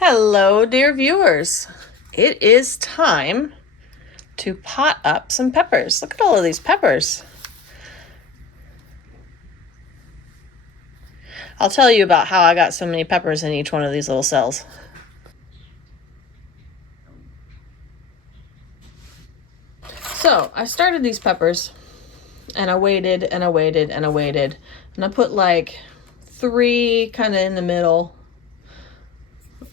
Hello, dear viewers. It is time to pot up some peppers. Look at all of these peppers. I'll tell you about how I got so many peppers in each one of these little cells. So I started these peppers and I waited and I waited and I waited. And I put like 3 kind of in the middle.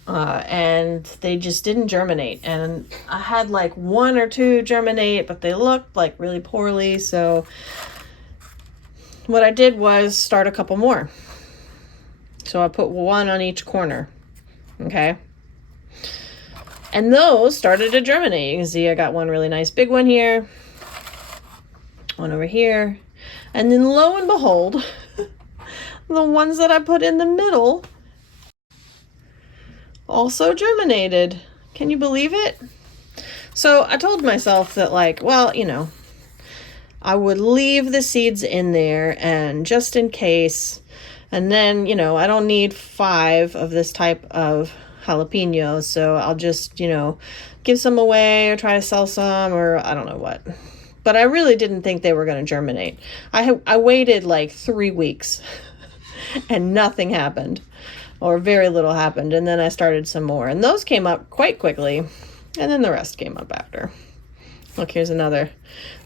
And they just didn't germinate. And I had like 1 or 2 germinate, but they looked like really poorly. So what I did was start a couple more. So I put 1 on each corner. Okay. And those started to germinate. You can see I got one really nice big one here, one over here. And then lo and behold, the ones that I put in the middle also germinated. Can you believe it? So I told myself that, like, well, I would leave the seeds in there and just in case. And then, I don't need 5 of this type of jalapenos, so I'll just, give some away or try to sell some, or I don't know what. But I really didn't think they were going to germinate. I waited like 3 weeks and nothing happened, or very little happened. And then I started some more, and those came up quite quickly. And then the rest came up after. Look, here's another.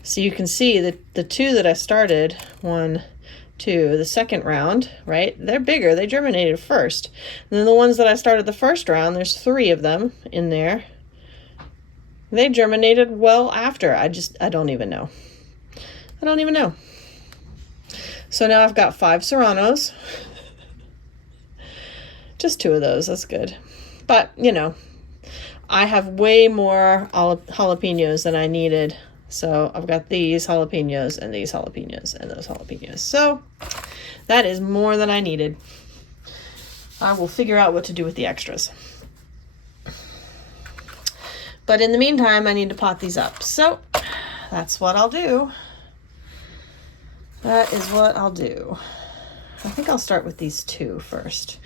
So you can see that the 2 that I started, 1, 2, the second round, right? They're bigger. They germinated first. And then the ones that I started the first round, there's 3 of them in there. They germinated well after. I don't even know. I don't even know. So now I've got 5 serranos. Just 2 of those. That's good. But, I have way more jalapenos than I needed. So I've got these jalapenos and these jalapenos and those jalapenos. So that is more than I needed. I will figure out what to do with the extras. But in the meantime, I need to pot these up. So that's what I'll do. That is what I'll do. I think I'll start with these 2 first.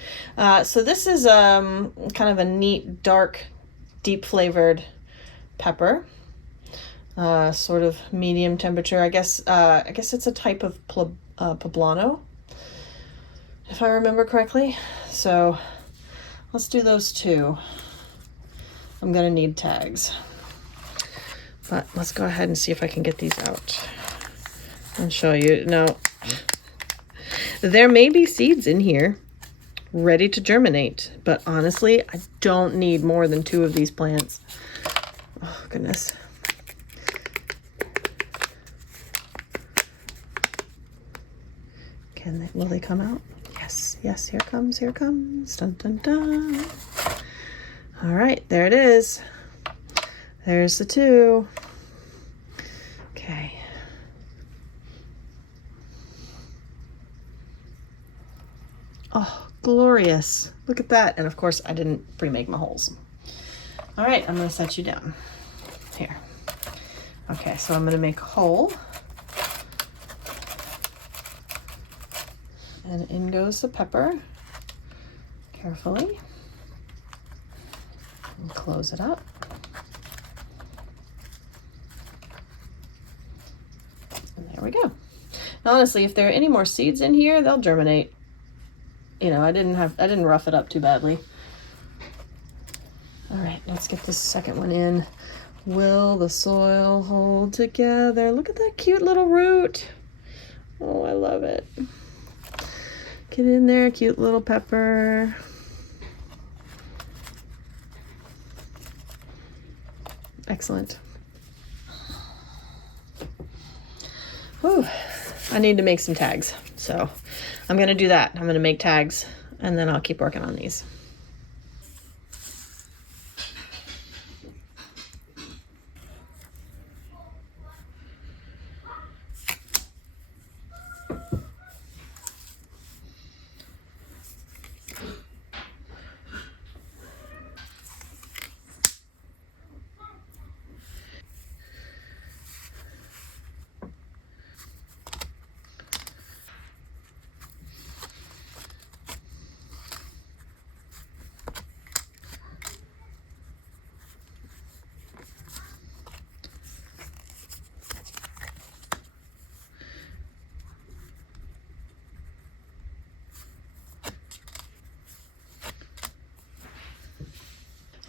So this is kind of a neat, dark, deep flavored pepper. Sort of medium temperature. I guess it's a type of poblano, if I remember correctly. So let's do those 2. I'm gonna need tags, but let's go ahead and see if I can get these out and show you. Now, there may be seeds in here ready to germinate, but honestly, I don't need more than 2 of these plants. Oh, goodness. Will they come out? Yes, yes, here comes, dun, dun, dun. All right, there it is. There's the 2. Okay. Oh, glorious. Look at that. And of course, I didn't pre-make my holes. All right, I'm gonna set you down. Here. Okay, so I'm gonna make a hole. And in goes the pepper, carefully, and close it up. And there we go. Now, honestly, if there are any more seeds in here, they'll germinate. I didn't rough it up too badly. All right, let's get this second one in. Will the soil hold together? Look at that cute little root. Oh, I love it. Get in there, cute little pepper. Excellent. Whew. I need to make some tags. So I'm going to do that. I'm going to make tags and then I'll keep working on these.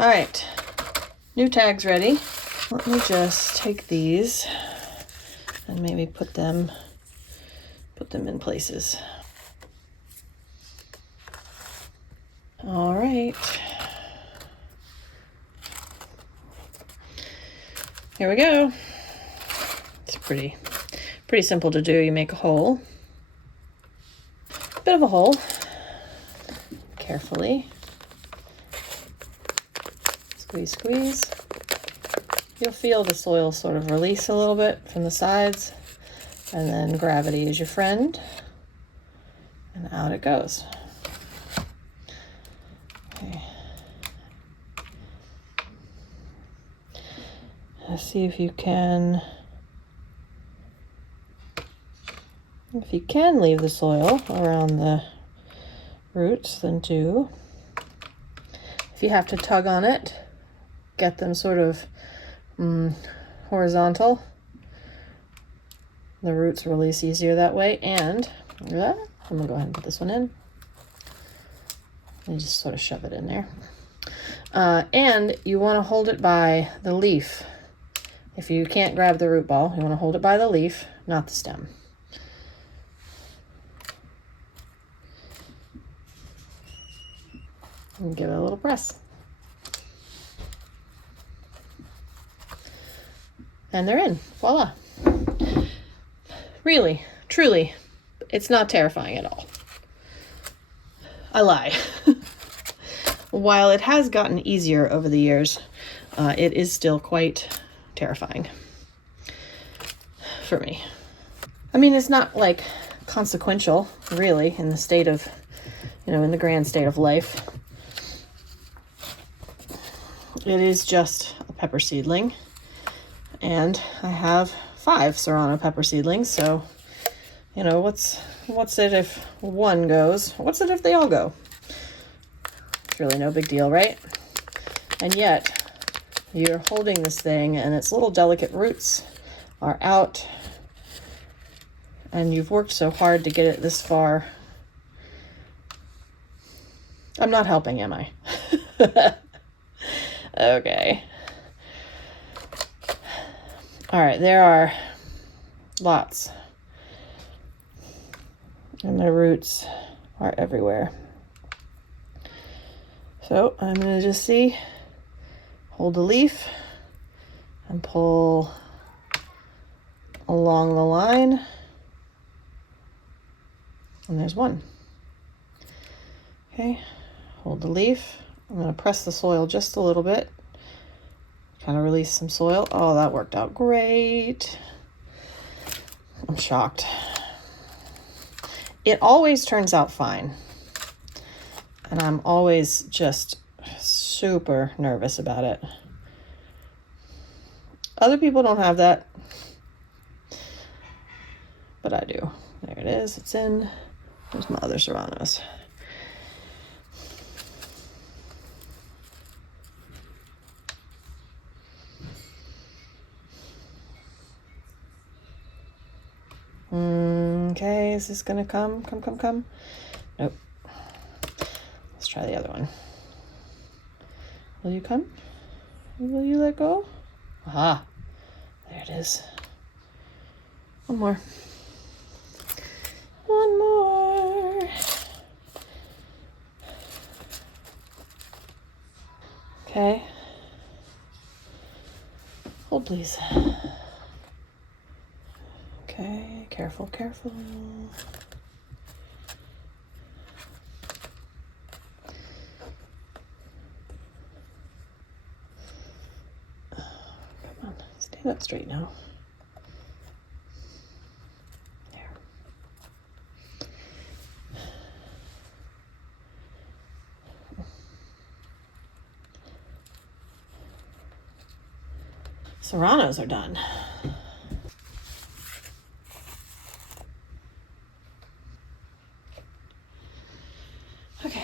All right, new tags ready. Let me just take these and maybe put them in places. All right. Here we go. It's pretty simple to do. You make a hole, bit of a hole, carefully. Squeeze, squeeze. You'll feel the soil sort of release a little bit from the sides, and then gravity is your friend, and out it goes. Okay. Let's see if you can leave the soil around the roots, then do. If you have to tug on it, get them sort of horizontal. The roots release easier that way. And I'm gonna go ahead and put this one in and just sort of shove it in there. And you want to hold it by the leaf. If you can't grab the root ball, you want to hold it by the leaf, not the stem. And give it a little press. And they're in. Voila. Really, truly, it's not terrifying at all. I lie. While it has gotten easier over the years, it is still quite terrifying for me. I mean, it's not like consequential, really, in the state of, in the grand state of life. It is just a pepper seedling. And I have 5 serrano pepper seedlings, so, what's it if one goes? What's it if they all go? It's really no big deal, right? And yet, you're holding this thing and its little delicate roots are out, and you've worked so hard to get it this far. I'm not helping, am I? Okay. All right, there are lots, and the roots are everywhere. So I'm going to just hold the leaf and pull along the line, and there's one. Okay, hold the leaf. I'm going to press the soil just a little bit. Kind of release some soil. Oh, that worked out great. I'm shocked. It always turns out fine. And I'm always just super nervous about it. Other people don't have that. But I do. There it is. It's in. There's my other serranos. Okay, is this gonna come? Come? Nope. Let's try the other one. Will you come? Will you let go? Aha, there it is. One more. One more. Okay. Hold, please. Okay, careful. Come on, stand up straight now. There. Serranos are done. Okay.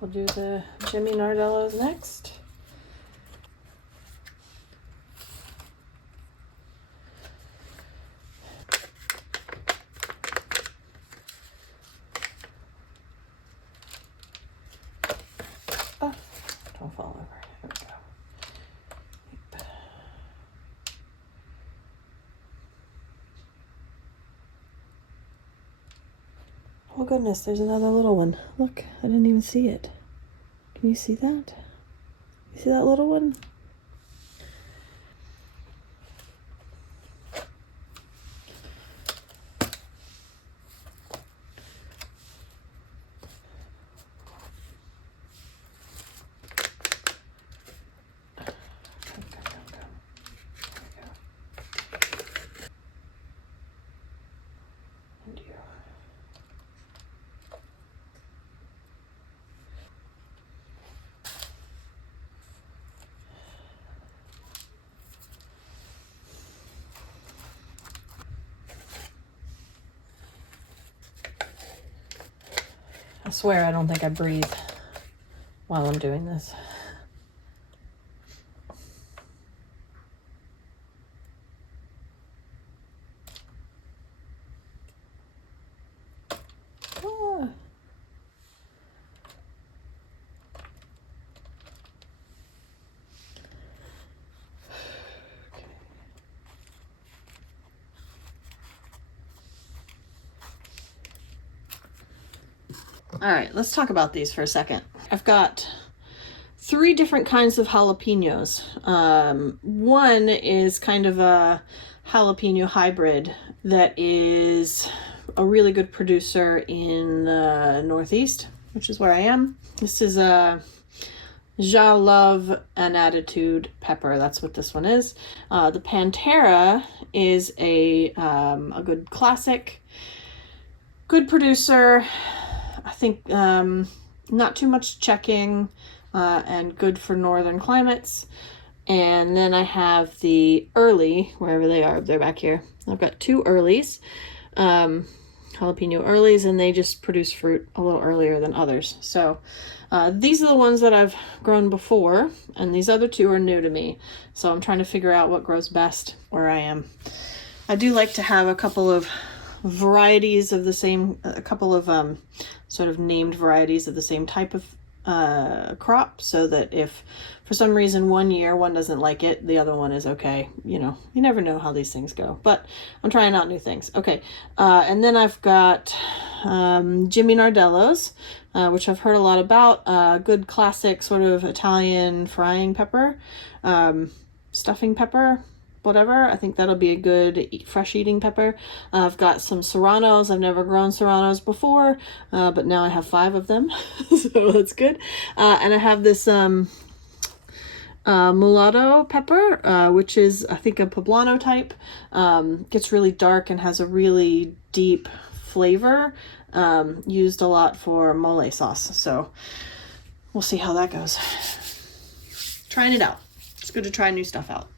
We'll do the Jimmy Nardellos next. Oh goodness, there's another little one. Look, I didn't even see it. Can you see that? You see that little one? I swear I don't think I breathe while I'm doing this. Ah. All right, let's talk about these for a second. I've got 3 different kinds of jalapenos. One is kind of a jalapeno hybrid that is a really good producer in the Northeast, which is where I am. This is a Ja Love an Attitude pepper. That's what this one is. The Pantera is a good classic, good producer. I think not too much checking and good for northern climates. And then I have the early, wherever they are, they're back here. I've got 2 earlies, jalapeno earlies, and they just produce fruit a little earlier than others. So these are the ones that I've grown before, and these other 2 are new to me. So I'm trying to figure out what grows best where I am. I do like to have a couple of varieties of the same, a couple of sort of named varieties of the same type of crop, so that if for some reason one year one doesn't like it, the other one is okay. You know, you never know how these things go, but I'm trying out new things. Okay, and then I've got Jimmy Nardello's, which I've heard a lot about. Good classic sort of Italian frying pepper, stuffing pepper, whatever. I think that'll be a good fresh eating pepper. I've got some serranos. I've never grown serranos before, but now I have 5 of them, so that's good. And I have this mulatto pepper, which is, I think, a poblano type. Gets really dark and has a really deep flavor, used a lot for mole sauce. So we'll see how that goes. Trying it out. It's good to try new stuff out.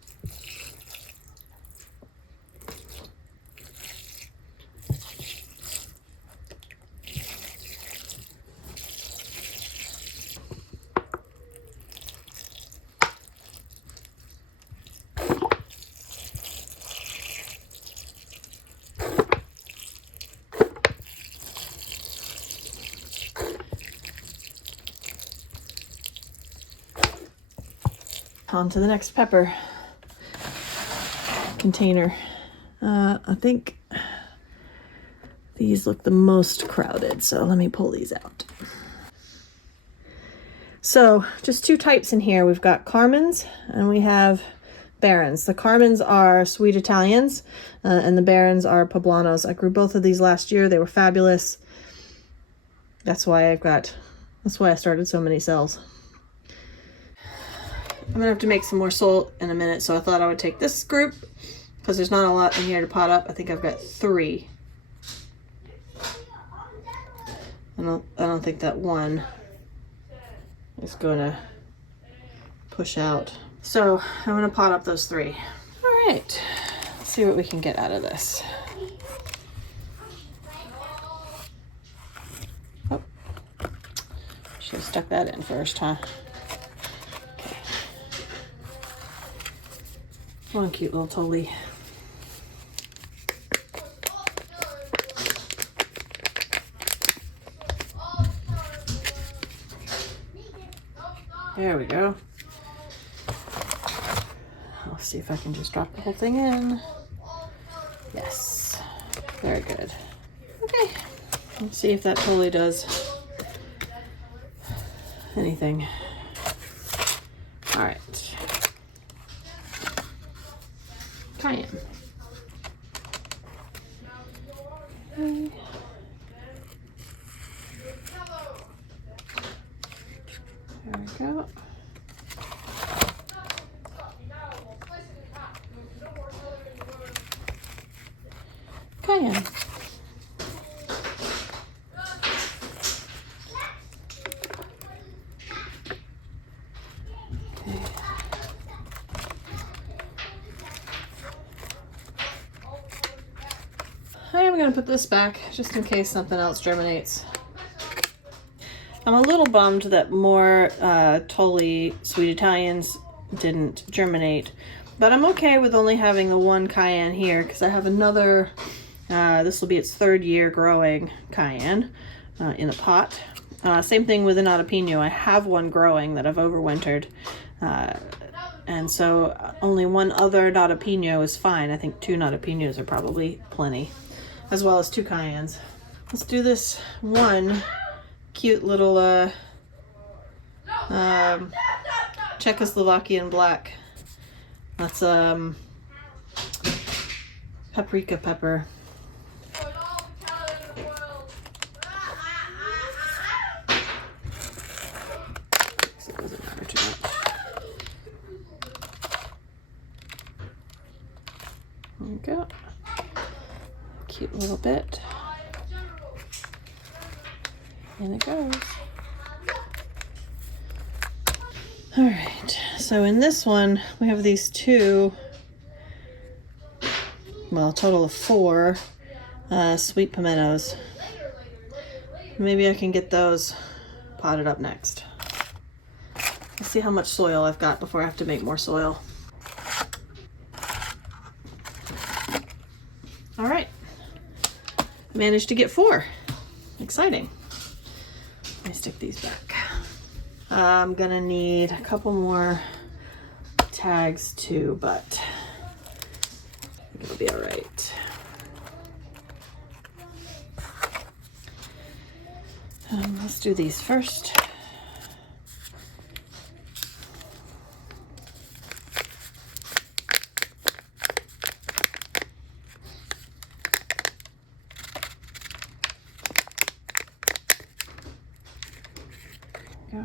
On to the next pepper container. I think these look the most crowded, so let me pull these out. So just 2 types in here. We've got Carmens and we have Barons. The Carmens are sweet Italians, and the Barons are poblanos. I grew both of these last year. They were fabulous. That's why I started so many cells. I'm gonna have to make some more salt in a minute, so I thought I would take this group because there's not a lot in here to pot up. I think I've got 3. I don't think that one is gonna push out. So I'm gonna pot up those 3. All right, let's see what we can get out of this. Oh, should have stuck that in first, huh? One cute little Tolly. There we go. I'll see if I can just drop the whole thing in. Yes, very good. Okay, Let's see if that totally does anything. All right. Cayenne. Okay. There we go. Cayenne. I am going to put this back just in case something else germinates. I'm a little bummed that more Tolly Sweet Italians didn't germinate, but I'm okay with only having the one cayenne here because I have another, this will be its 3rd year growing cayenne in a pot. Same thing with an jalapeno. I have one growing that I've overwintered, and so only one other jalapeno is fine. I think 2 jalapenos are probably plenty, as well as 2 cayennes. Let's do this one cute little Czechoslovakian black. That's paprika pepper. It doesn't matter too much. There we go. Cute little bit. In it goes. All right, so in this one, we have these 2, well, a total of 4 sweet pimentos. Maybe I can get those potted up next. Let's see how much soil I've got before I have to make more soil. All right, managed to get 4. Exciting. Let me stick these back. I'm gonna need a couple more tags too, but I think it'll be all right. Let's do these first. Go.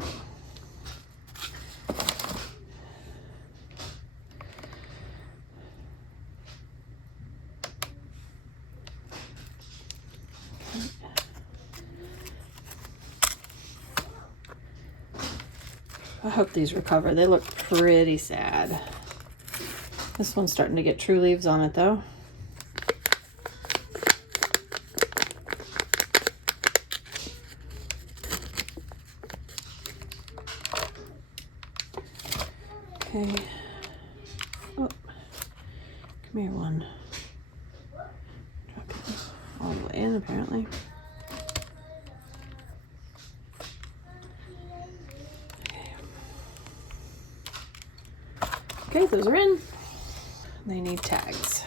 I hope these recover. They look pretty sad. This one's starting to get true leaves on it though. Okay. Oh, come here, one. Drop it all the way in, apparently. Okay, those are in. They need tags.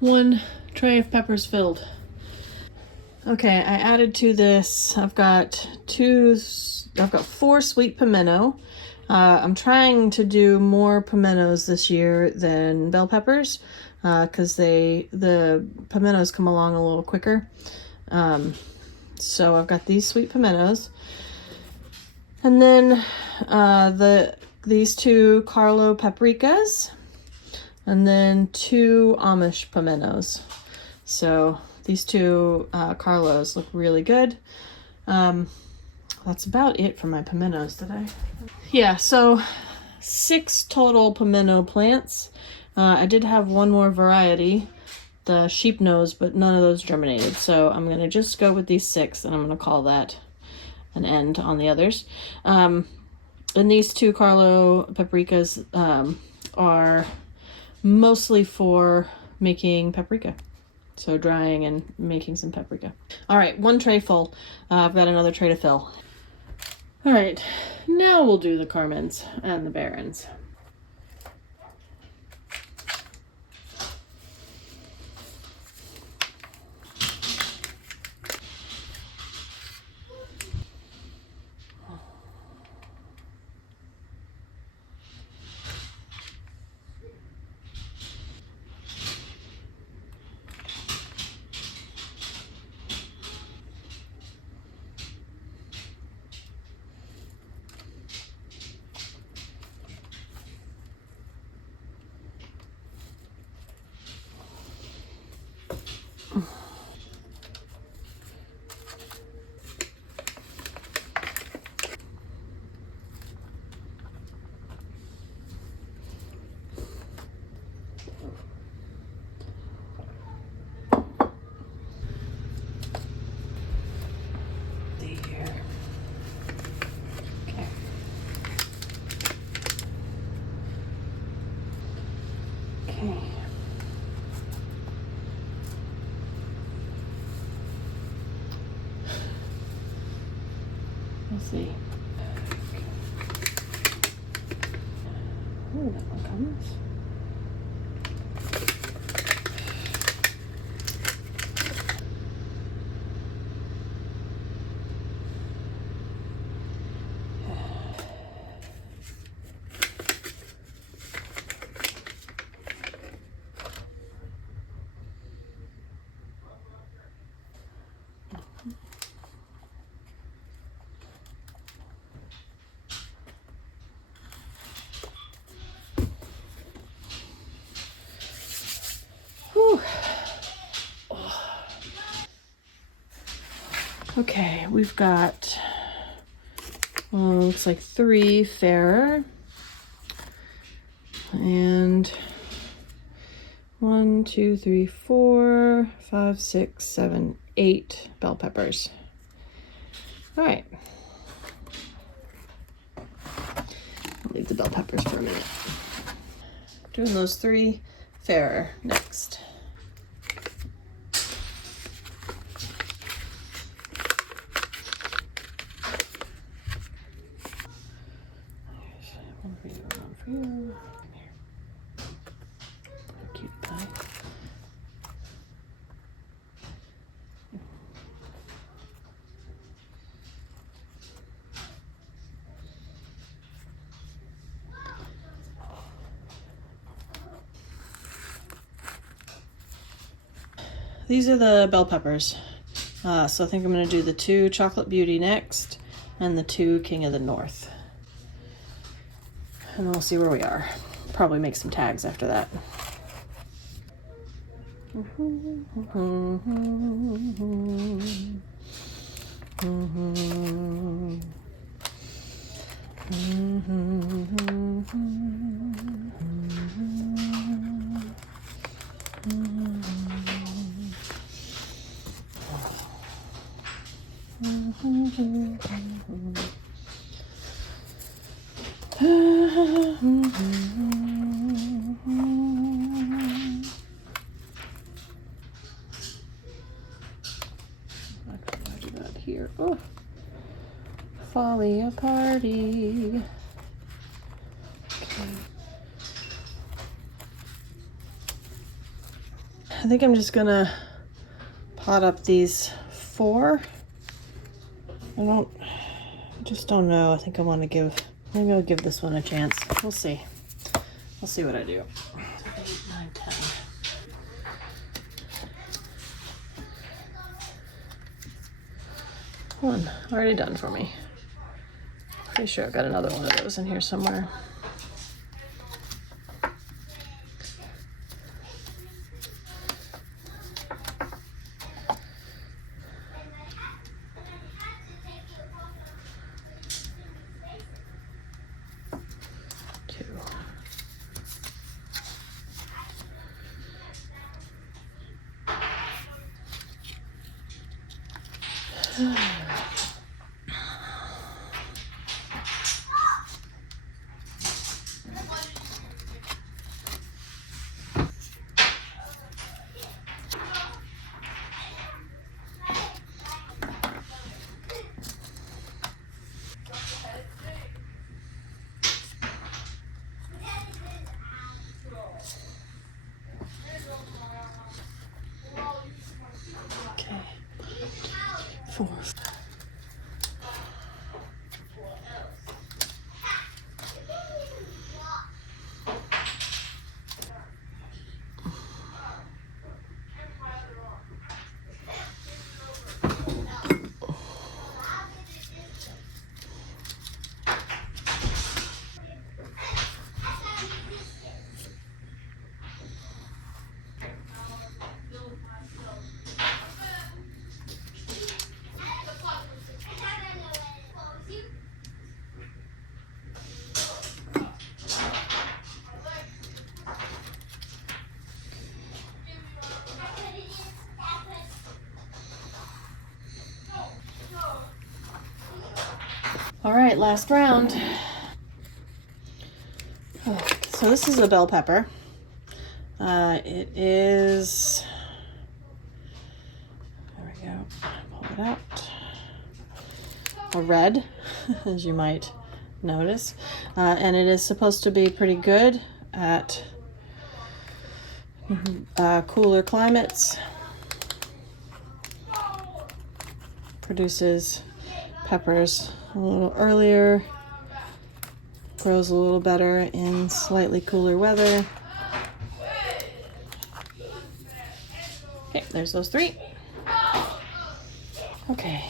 One tray of peppers filled. Okay, I added to this, I've got 4 sweet pimento. I'm trying to do more pimentos this year than bell peppers because the pimentos come along a little quicker. So I've got these sweet pimentos. And then these 2 Carlo paprikas. And then 2 Amish pimentos. So these 2 Carlos look really good. That's about it for my pimentos today. Yeah, so 6 total pimento plants. I did have one more variety, the sheep nose, but none of those germinated. So I'm going to just go with these 6, and I'm going to call that an end on the others. And these 2 Carlo paprikas are mostly for making paprika. So drying and making some paprika. All right, 1 tray full. I've got another tray to fill. All right, now we'll do the Carmens and the Barons. Let's see. Oh, that one comes. Whew. Okay, we've got, looks like 3 fairer and 1, 2, 3, 4, 5, 6, 7, 8 bell peppers. All right. I'll leave the bell peppers for a minute. Doing those 3 fairer next. One for you, one for you. Here. Cute pie. These are the bell peppers. So I think I'm going to do the 2 Chocolate Beauty next and the 2 King of the North. And we'll see where we are. Probably make some tags after that. Here. Oh, folly a party. Okay. I think I'm just gonna pot up these 4. I just don't know. I think maybe I'll give this one a chance. We'll see. I'll see what I do. 8, 9, 10. One already done for me. Pretty sure I've got another one of those in here somewhere. Okay. 4. All right, last round. Oh, so this is a bell pepper. It is, there we go, pull it out. A red, as you might notice. And it is supposed to be pretty good at cooler climates. Produces peppers a little earlier, grows a little better in slightly cooler weather. Okay, there's those 3. Okay,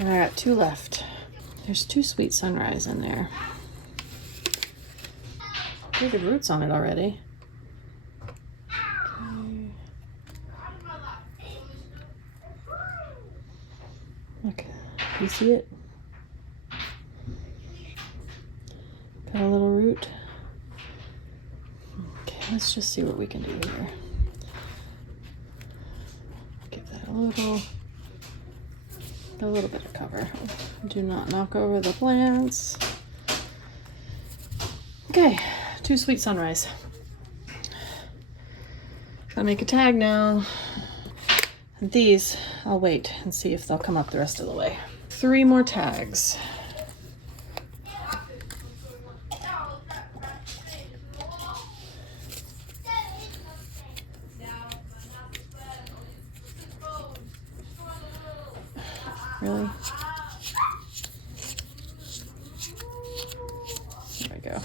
and I got 2 left. There's 2 sweet sunrise in there. Pretty good roots on it already. Okay. Look, you see it? Got a little root. Okay, let's just see what we can do here. Give that a little bit of cover. Do not knock over the plants. Okay, 2 sweet sunrise. Gotta make a tag now. And these, I'll wait and see if they'll come up the rest of the way. 3 more tags. Really? There we go.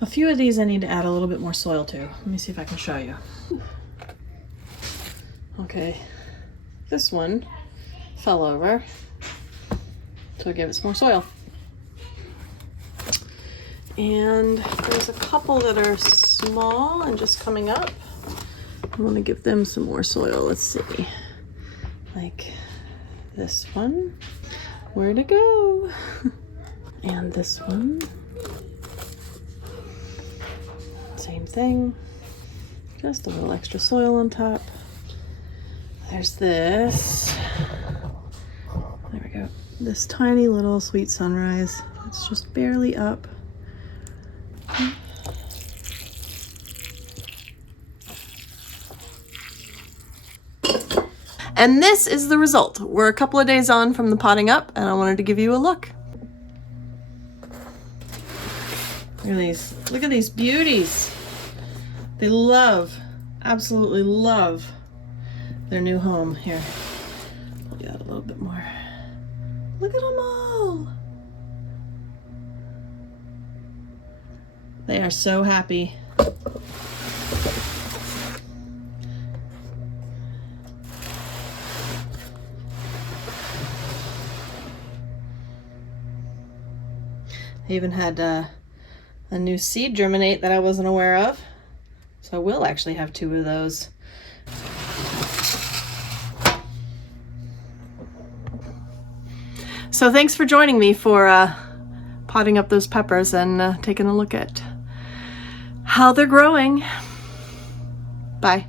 A few of these I need to add a little bit more soil to. Let me see if I can show you. Okay, this one fell over, so I give it some more soil. And there's a couple that are small and just coming up. I want to give them some more soil. Let's see. Like this one. Where'd it go? And this one. Same thing. Just a little extra soil on top. There's this. There we go. This tiny little sweet sunrise. It's just barely up. And this is the result. We're a couple of days on from the potting up, and I wanted to give you a look. Look at these beauties. They absolutely love their new home. Here, pull you out a little bit more. Look at them all. They are so happy. I even had a new seed germinate that I wasn't aware of. So I will actually have 2 of those. So thanks for joining me for potting up those peppers and taking a look at how they're growing. Bye.